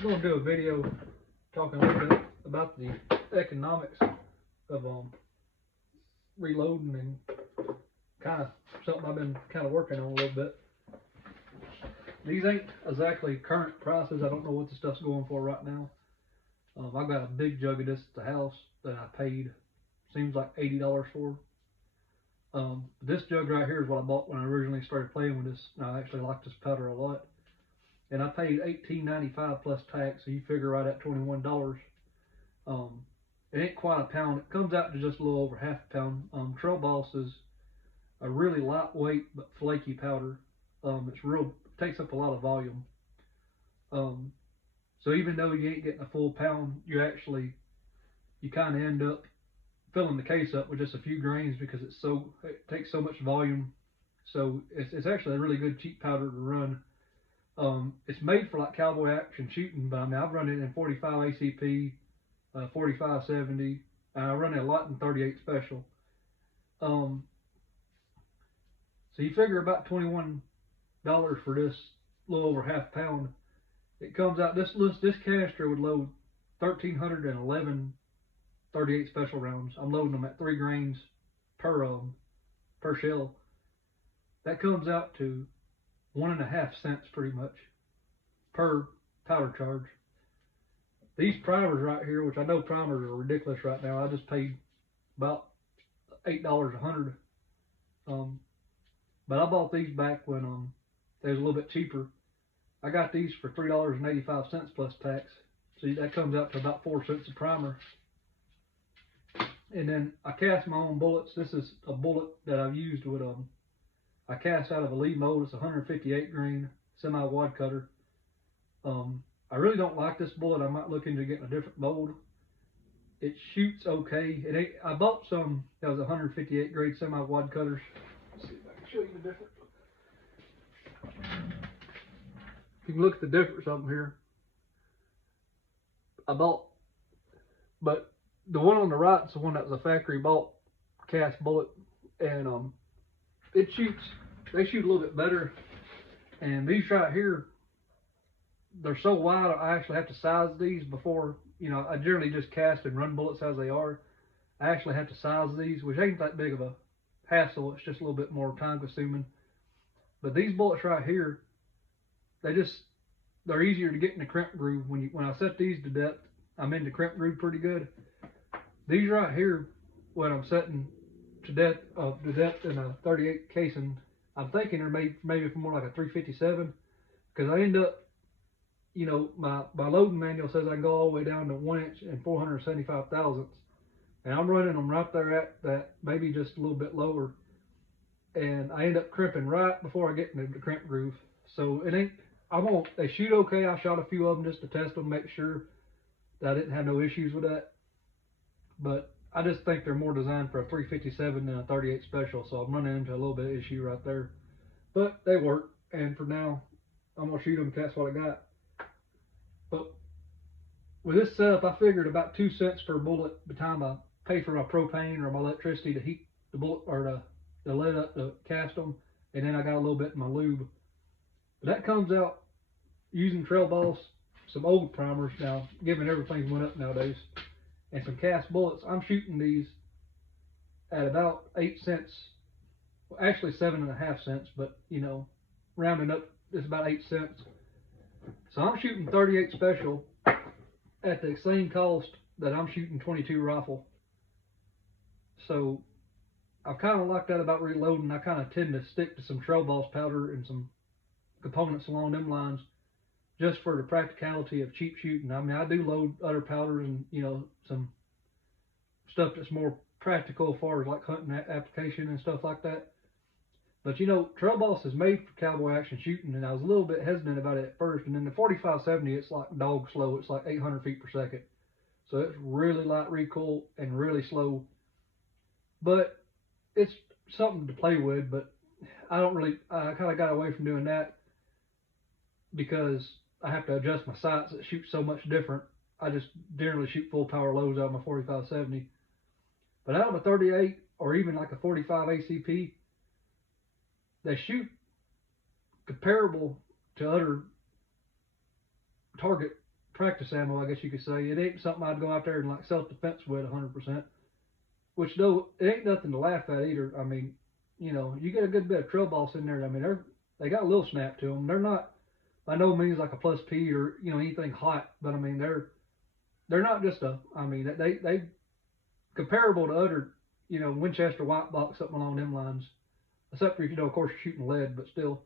I'm going to do a video talking a little bit about the economics of reloading, and kind of something I've been kind of working on a little bit. These ain't exactly current prices. I don't know what the stuff's going for right now. I've got a big jug of this at the house that I paid, seems like $80 for. This jug right here is what I bought when I originally started playing with this. I actually like this powder a lot. And I paid $18.95 plus tax, so you figure right at $21. It ain't quite a pound. It comes out to just a little over half a pound. Trail Boss is a really lightweight but flaky powder. It takes up a lot of volume. So even though you ain't getting a full pound, you kind of end up filling the case up with just a few grains because it takes so much volume. So it's actually a really good cheap powder to run. It's made for like cowboy action shooting, but I mean I've run it in 45 ACP, 45-70, and I run it a lot in 38 special. So you figure about $21 for this little over half pound. It comes out, this canister would load 1,311 38 special rounds. I'm loading them at 3 grains per shell. That comes out to 1.5 cents pretty much per powder charge. These primers right here, which I know primers are ridiculous right now, I just paid about $8 a hundred. But I bought these back when they was a little bit cheaper. I got these for $3.85 plus tax. See, that comes out to about 4 cents a primer. And then I cast my own bullets. This is a bullet that I've used with I cast out of a Lee mold. It's a 158 grain semi-wad cutter. I really don't like this bullet. I might look into getting a different mold. It shoots okay. I bought some that was 158 grade semi-wad cutters. Let's see if I can show you the difference. You can look at the difference of them here. But the one on the right is the one that was a factory bought cast bullet, and they shoot a little bit better. And these right here, they're so wide, I actually have to size these before, I generally just cast and run bullets as they are. I actually have to size these, which ain't that big of a hassle. It's just a little bit more time consuming. But these bullets right here, they're easier to get in the crimp groove. When I set these to depth, I'm in the crimp groove pretty good. These right here, when I'm setting to depth in a 38 casing, I'm thinking they're made maybe for more like a 357, because I end up, my loading manual says I can go all the way down to 1 inch and 475 thousandths, and I'm running them right there at that, maybe just a little bit lower, and I end up crimping right before I get into the crimp groove. So they shoot okay. I shot a few of them just to test them, make sure that I didn't have no issues with that. But I just think they're more designed for a 357 than a 38 special, so I'm running into a little bit of issue right there. But they work, and for now, I'm gonna shoot them because that's what I got. But with this setup, I figured about 2 cents per bullet by the time I pay for my propane or my electricity to heat the bullet or the lead up to cast them, and then I got a little bit in my lube. But that comes out using Trail Boss, some old primers now, given everything's went up nowadays, and some cast bullets. I'm shooting these at about 8 cents, well, actually 7.5 cents, but rounding up, it's about 8 cents. So I'm shooting 38 special at the same cost that I'm shooting 22 rifle. So I kind of like that about reloading. I kind of tend to stick to some Trail Boss powder and some components along them lines, just for the practicality of cheap shooting. I mean, I do load other powders and some stuff that's more practical as far as like hunting application and stuff like that. But Trail Boss is made for cowboy action shooting, and I was a little bit hesitant about it at first. And then the 45-70, it's like dog slow. It's like 800 feet per second, so it's really light recoil and really slow. But it's something to play with. But I kind of got away from doing that because I have to adjust my sights that shoot so much different. I just generally shoot full power loads out of my 45-70. But out of a 38 or even like a 45 ACP, they shoot comparable to other target practice ammo, I guess you could say. It ain't something I'd go out there and like self-defense with 100%. Which though it ain't nothing to laugh at either. I mean, you know, you get a good bit of trail boss in there. I mean, they got a little snap to them. They're not by no means like a plus P or you know anything hot, but I mean they're not just a. I mean they comparable to other you know Winchester white box something along them lines, except for you know of course you're shooting lead, but still.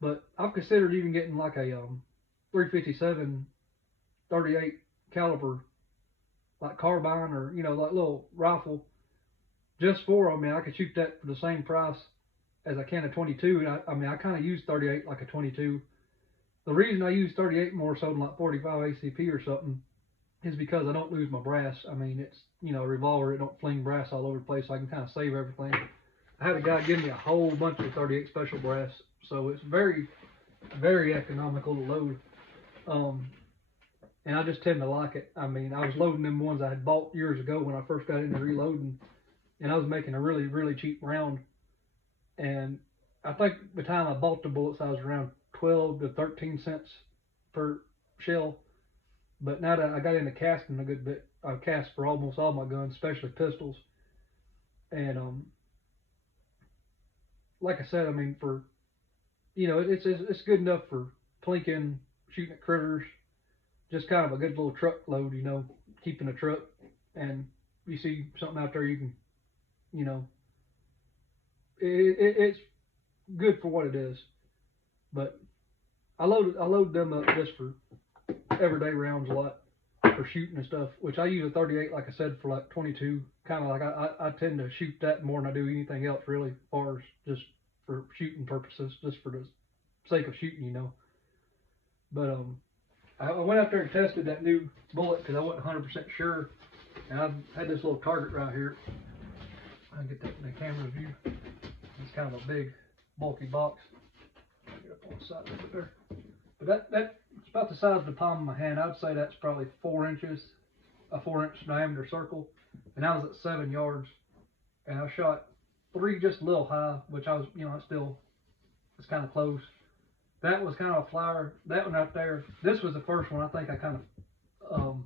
But I've considered even getting like a 357 38 caliber like carbine or you know like little rifle just for I mean I could shoot that for the same price as I can a 22. And I mean I kind of use 38 like a 22. The reason I use 38 more so than like 45 ACP or something is because I don't lose my brass. I mean it's you know a revolver, it don't fling brass all over the place, so I can kind of save everything. I had a guy give me a whole bunch of 38 special brass, so it's very very economical to load. And I just tend to like it. I mean, I was loading them ones I had bought years ago when I first got into reloading, and I was making a really, really cheap round. And I think by the time I bought the bullets, I was around 12 to 13 cents per shell. But now that I got into casting a good bit, I cast for almost all my guns, especially pistols. And like I said, I mean, for you know, it's good enough for plinking, shooting at critters. Just kind of a good little truck load, you know, keeping a truck, and you see something out there, you can, you know, it's good for what it is. But I load them up just for everyday rounds a lot for shooting and stuff. Which I use a 38, like I said, for like 22. Kind of like I tend to shoot that more than I do anything else really, as far as just for shooting purposes, just for the sake of shooting, you know. But I went out there and tested that new bullet because I wasn't 100% sure. And I've had this little target right here. I'll get that in the camera view. It's kind of a big, bulky box. Get up on the side of it there. But that's about the size of the palm of my hand. I'd say that's probably 4 inches, a 4-inch diameter circle. And I was at 7 yards. And I shot 3 just a little high, which I was, you know, it's kind of close. That was kind of a flower. That one out there, this was the first one. I think I kind of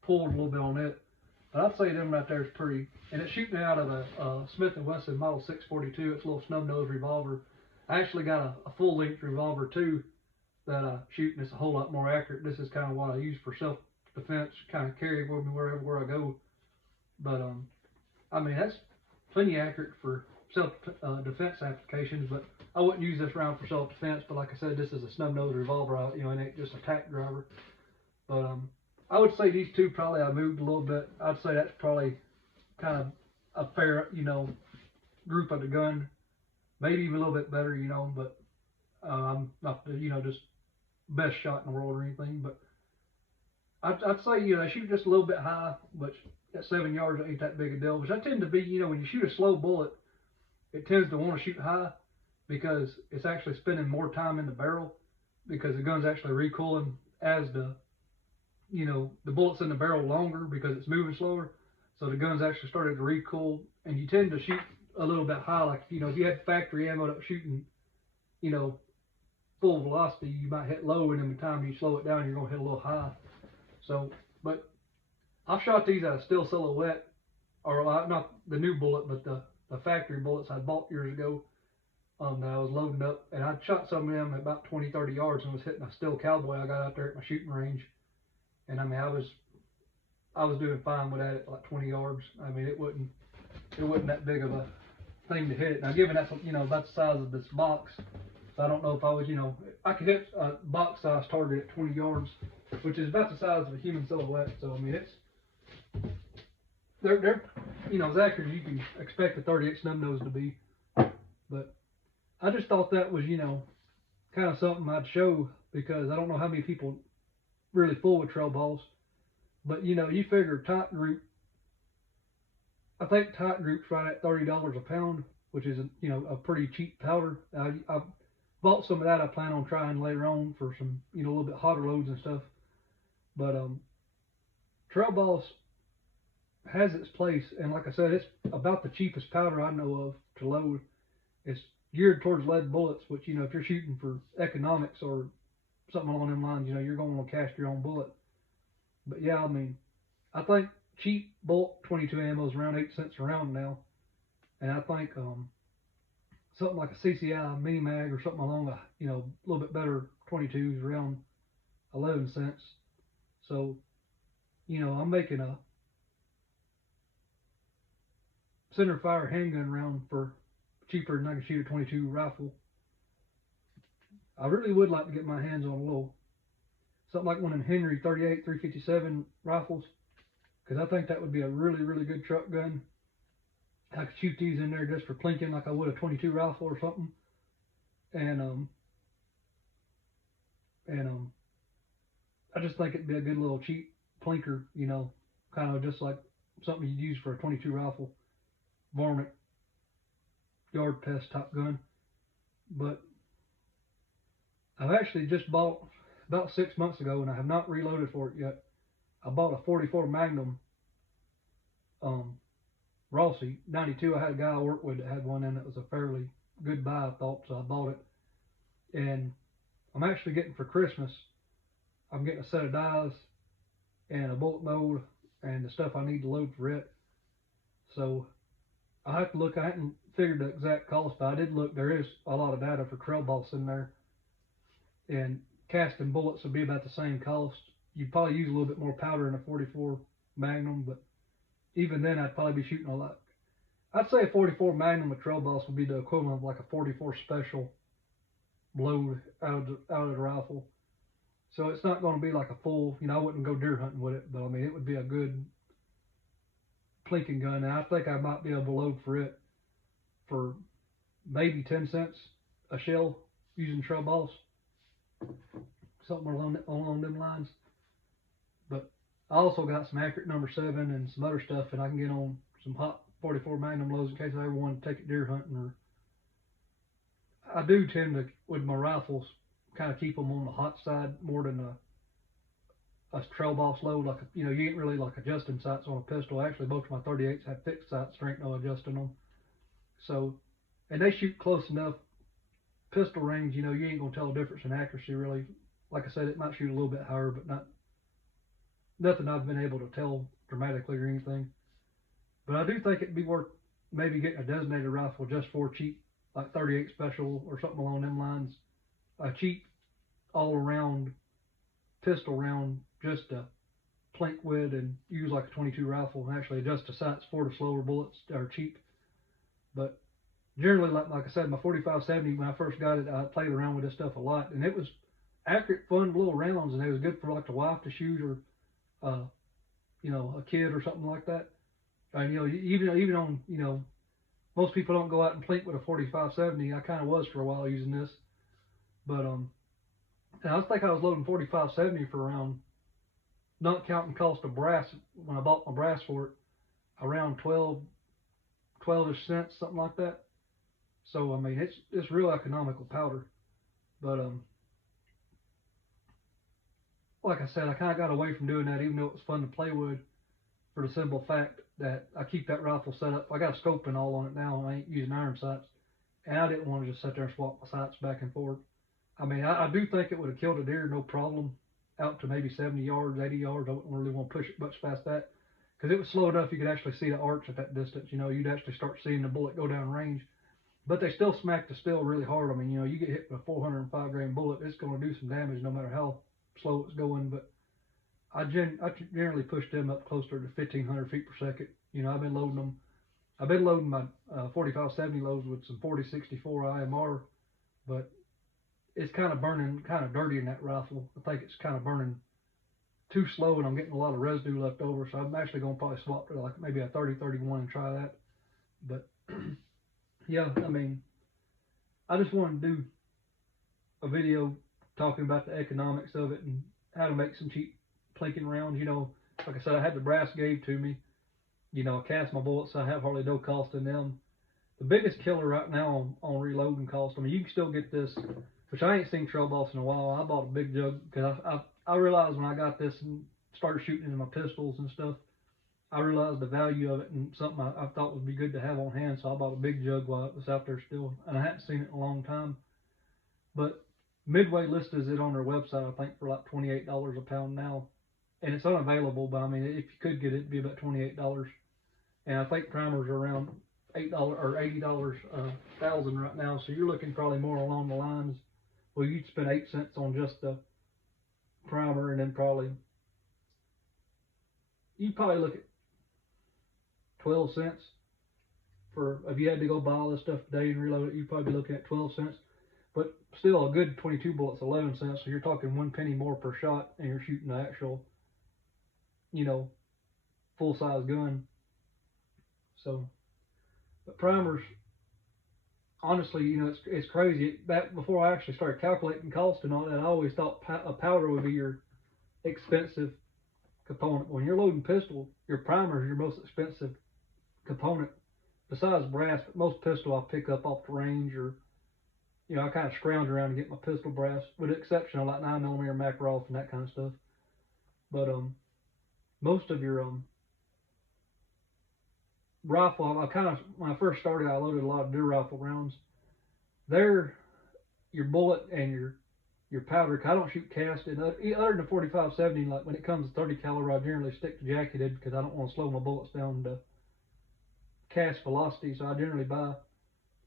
pulled a little bit on it. But I'd say them right there is pretty. And it's shooting out of a Smith & Wesson Model 642. It's a little snub nose revolver. I actually got a full-length revolver too that I shoot, and it's a whole lot more accurate. This is kind of what I use for self-defense, kind of carry with me where I go. But I mean that's plenty accurate for self-defense applications. But I wouldn't use this round for self-defense, but like I said, this is a snub-nosed revolver, you know, it ain't just a tack driver. But I would say these two probably I moved a little bit. I'd say that's probably kind of a fair, you know, group of the gun. Maybe even a little bit better, you know, but I'm not the, you know, just best shot in the world or anything. But I'd say, you know, I shoot just a little bit high, but at 7 yards, it ain't that big a deal. Which I tend to be, you know, when you shoot a slow bullet, it tends to want to shoot high, because it's actually spending more time in the barrel, because the gun's actually recoiling as the, you know, the bullet's in the barrel longer because it's moving slower. So the gun's actually started to recoil, and you tend to shoot a little bit high. Like, you know, if you had factory ammo that was shooting, you know, full velocity, you might hit low, and then by the time you slow it down, you're going to hit a little high. So, but I've shot these at a still silhouette, or not the new bullet, but the factory bullets I bought years ago. That I was loading up, and I shot some of them at about 20-30 yards and was hitting a still cowboy I got out there at my shooting range. And I mean, I was doing fine with that at like 20 yards. I mean, it wasn't that big of a thing to hit. Now, given that's, you know, about the size of this box, so I don't know if I was, you know, I could hit a box size target at 20 yards, which is about the size of a human silhouette. So I mean, they're you know, as accurate as you can expect a 38 snub nose to be. But I just thought that was, you know, kind of something I'd show, because I don't know how many people really fool with trail balls. But, you know, you figure Titan Group, I think Titan Group's right at $30 a pound, which is, you know, a pretty cheap powder. I bought some of that. I plan on trying later on for some, you know, a little bit hotter loads and stuff. But trail balls has its place, and like I said, it's about the cheapest powder I know of to load. It's geared towards lead bullets, which, you know, if you're shooting for economics or something along them lines. You know, you're going to cast your own bullet. But yeah, I mean, I think cheap bulk 22 ammo is around 8 cents a round now, and I think something like a CCI mini mag or something along the, you know, a little bit better 22s around 11 cents. So, you know, I'm making a center fire handgun round for cheaper than I can shoot a 22 rifle. I really would like to get my hands on a little something like one of them Henry 38 357 rifles, because I think that would be a really, really good truck gun. I could shoot these in there just for plinking like I would a 22 rifle or something. And I just think it'd be a good little cheap plinker, you know, kind of just like something you'd use for a 22 rifle, varmint, yard pest type gun. But I've actually just bought about 6 months ago, and I have not reloaded for it yet. I bought a 44 Magnum Rossi 92. I had a guy I worked with that had one, and it was a fairly good buy, I thought, so I bought it. And I'm actually getting for Christmas, I'm getting a set of dies and a bullet mold and the stuff I need to load for it. So I have to look. I hadn't figured the exact cost, but I did look. There is a lot of data for trail boss in there, and casting bullets would be about the same cost. You'd probably use a little bit more powder in a 44 Magnum, but even then I'd probably be shooting a lot. I'd say a 44 Magnum with trail boss would be the equivalent of like a 44 Special load out of the rifle. So it's not going to be like a full, you know, I wouldn't go deer hunting with it, but I mean, it would be a good plinking gun. And I think I might be able to load for it for maybe 10 cents a shell using trail boss, something along them lines. But I also got some accurate number 7 and some other stuff, and I can get on some hot 44 Magnum loads in case I ever want to take it deer hunting. Or I do tend to, with my rifles, kind of keep them on the hot side more than a trail boss load. Like, you know, you ain't really like adjusting sights on a pistol. Actually, both of my 38s have fixed sight strength, no adjusting them. So, and they shoot close enough pistol range, you know, you ain't gonna tell the difference in accuracy really. Like I said, it might shoot a little bit higher, but nothing I've been able to tell dramatically or anything. But I do think it'd be worth maybe getting a designated rifle just for cheap, like 38 special or something along them lines. A cheap all around pistol round just to plink with and use like a 22 rifle, and actually adjust the sights for the slower bullets that are cheap. But generally, like I said, my 45-70, when I first got it, I played around with this stuff a lot, and it was accurate, fun little rounds, and it was good for like the wife to shoot, or you know, a kid or something like that. And you know, even on, you know, most people don't go out and plink with a 45-70. I kind of was for a while using this, but and I think I was loading 45-70 for around, not counting cost of brass when I bought my brass for it, around 12-ish cents, something like that. So I mean, it's real economical powder. But like I said, I kind of got away from doing that, even though it was fun to play with, for the simple fact that I keep that rifle set up. I got a scope and all on it now, and I ain't using iron sights, and I didn't want to just sit there and swap my sights back and forth. I mean, I do think it would have killed a deer no problem, out to maybe 70 yards, 80 yards. I wouldn't really want to push it much past that, because it was slow enough you could actually see the arch at that distance. You know, you'd actually start seeing the bullet go down range. But they still smack the steel really hard. I mean, you know, you get hit with a 405 grain bullet, it's going to do some damage no matter how slow it's going. But I generally push them up closer to 1,500 feet per second. You know, I've been loading them. I've been loading my 45-70 loads with some 4064 IMR, but it's kind of burning, kind of dirty in that rifle. I think it's kind of burning too slow, and I'm getting a lot of residue left over. So I'm actually going to probably swap to like maybe a 30-31 and try that. But yeah, I mean, I just wanted to do a video talking about the economics of it and how to make some cheap plinking rounds. You know, like I said, I had the brass gave to me. You know, I cast my bullets, so I have hardly no cost in them. The biggest killer right now on reloading cost, I mean, you can still get this, which I ain't seen trail boss in a while. I bought a big jug because I realized when I got this and started shooting into my pistols and stuff, I realized the value of it, and something I thought would be good to have on hand, so I bought a big jug while it was out there still, and I hadn't seen it in a long time. But Midway listed it on their website, I think, for like $28 a pound now, and it's unavailable. But I mean, if you could get it, it'd be about $28. And I think primers are around $8 or $80 a thousand right now. So you're looking probably more along the lines. Well, you'd spend 8 cents on just the primer, and then you'd probably look at 12 cents for if you had to go buy all this stuff today and reload it. You'd probably be looking at 12 cents. But still, a good 22 bullets 11 cents. So you're talking 1 penny more per shot, and you're shooting the actual, full size gun. So, but primers, honestly, it's crazy. Back before I actually started calculating cost and all that, I always thought a powder would be your expensive component. When you're loading pistol, your primer is your most expensive component, besides brass. But most pistol I pick up off the range, or I kind of scrounge around to get my pistol brass, with the exception of like 9mm Makarov and that kind of stuff. But most of your rifle, when I first started, I loaded a lot of deer rifle rounds. They're your bullet and your powder. I don't shoot casted other than the 45-70. Like when it comes to 30 caliber, I generally stick to jacketed because I don't want to slow my bullets down to cast velocity. So I generally buy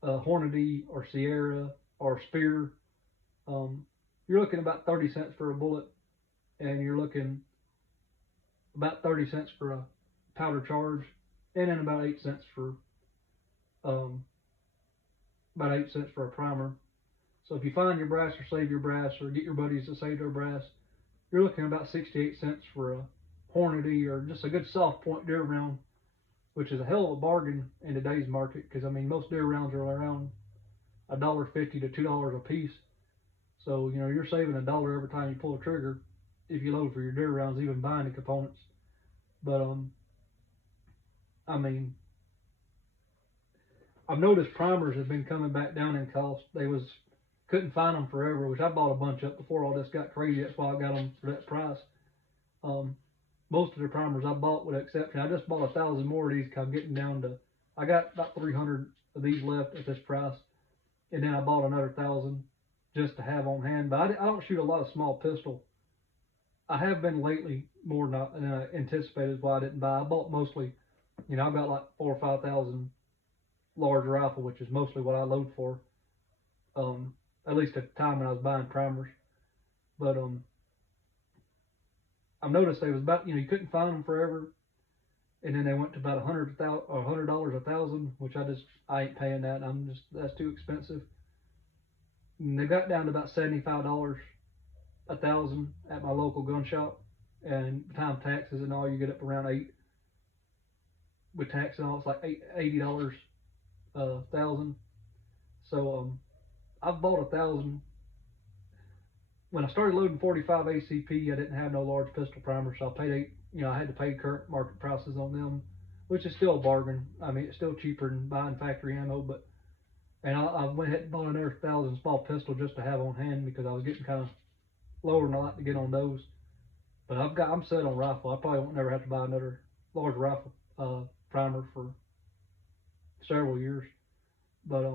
a Hornady or Sierra or Spear. You're looking about 30 cents for a bullet, and you're looking about 30 cents for a powder charge, and then about 8 cents for a primer. So if you find your brass or save your brass, or get your buddies to save their brass, you're looking at about 68 cents for a Hornady or just a good soft point deer round, which is a hell of a bargain in today's market, because I mean most deer rounds are around $1.50 to $2 a piece. So you're saving $1 every time you pull a trigger if you load for your deer rounds, even buying the components. But I mean, I've noticed primers have been coming back down in cost. Couldn't find them forever, which I bought a bunch up before all this got crazy. That's why I got them for that price. Most of the primers I bought, with the exception, I just bought 1,000 more of these. Cause I'm getting down to, I got about 300 of these left at this price, and then I bought another 1,000 just to have on hand. But I don't shoot a lot of small pistol. I have been lately more than I anticipated. Why I didn't buy. I bought mostly, I've got like 4,000 or 5,000 large rifle, which is mostly what I load for. At least at the time when I was buying primers. But I've noticed they was about, you couldn't find them forever, and then they went to about $100 a thousand, which I ain't paying that. That's too expensive. And they got down to about $75 a thousand at my local gun shop, and time taxes and all, you get up around $8. With tax and all, it's like $80 a thousand. So I've bought 1,000. When I started loading 45 ACP, I didn't have no large pistol primer, so I paid I had to pay current market prices on them, which is still a bargain. I mean, it's still cheaper than buying factory ammo, and I went ahead and bought another 1,000 small pistol just to have on hand, because I was getting kind of lower than I like to get on those. But I'm set on rifle. I probably won't never have to buy another large rifle primer for several years. But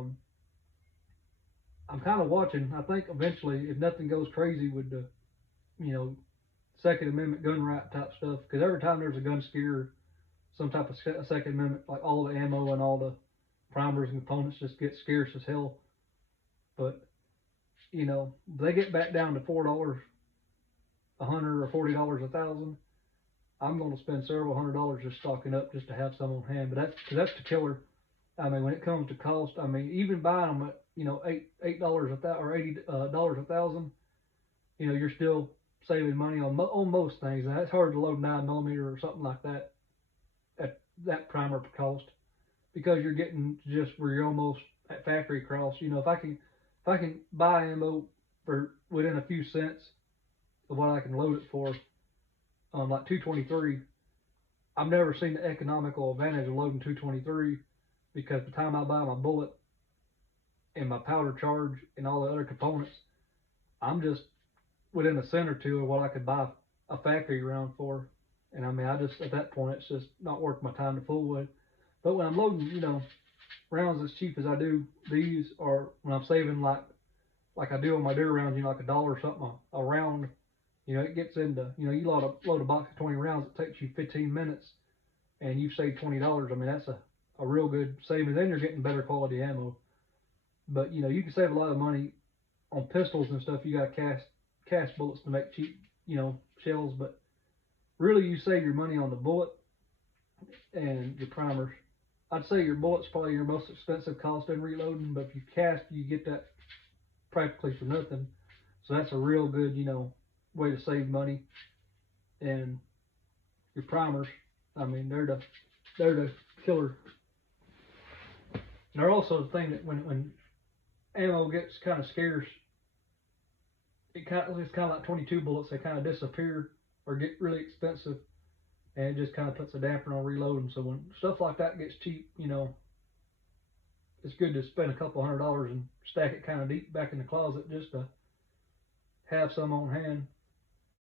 I'm kind of watching. I think eventually, if nothing goes crazy with the, Second Amendment gun right type stuff, because every time there's a gun scare, some type of Second Amendment, like all the ammo and all the primers and components just get scarce as hell. But they get back down to $4 a hundred or $40 a thousand, I'm going to spend several $100s just stocking up just to have some on hand. But that's the killer. I mean, when it comes to cost, I mean, even buying them at $8 a thousand or $80 a thousand, you're still saving money on most things. And it's hard to load 9mm or something like that at that primer cost, because you're getting just where you're almost at factory cost. If I can buy ammo for within a few cents of what I can load it for, like 223, I've never seen the economical advantage of loading 223, because by the time I buy my bullet and my powder charge and all the other components, I'm just within a cent or two of what I could buy a factory round for. And I mean, at that point, it's just not worth my time to fool with. But when I'm loading, rounds as cheap as I do these, or when I'm saving like like I do on my deer rounds, like $1 or something a round. It gets into, you load a box of 20 rounds, it takes you 15 minutes, and you've saved $20. I mean, that's a real good savings. Then you're getting better quality ammo. But you can save a lot of money on pistols and stuff. You got to cast bullets to make cheap, shells. But really, you save your money on the bullet and your primers. I'd say your bullet's probably your most expensive cost in reloading, but if you cast, you get that practically for nothing. So that's a real good, way to save money. And your primers, I mean, they're the killer. And they're also the thing that when ammo gets kind of scarce, it's kind of like 22 bullets. They kind of disappear or get really expensive, and it just kind of puts a damper on reloading. So when stuff like that gets cheap, it's good to spend a couple $100 and stack it kind of deep back in the closet just to have some on hand.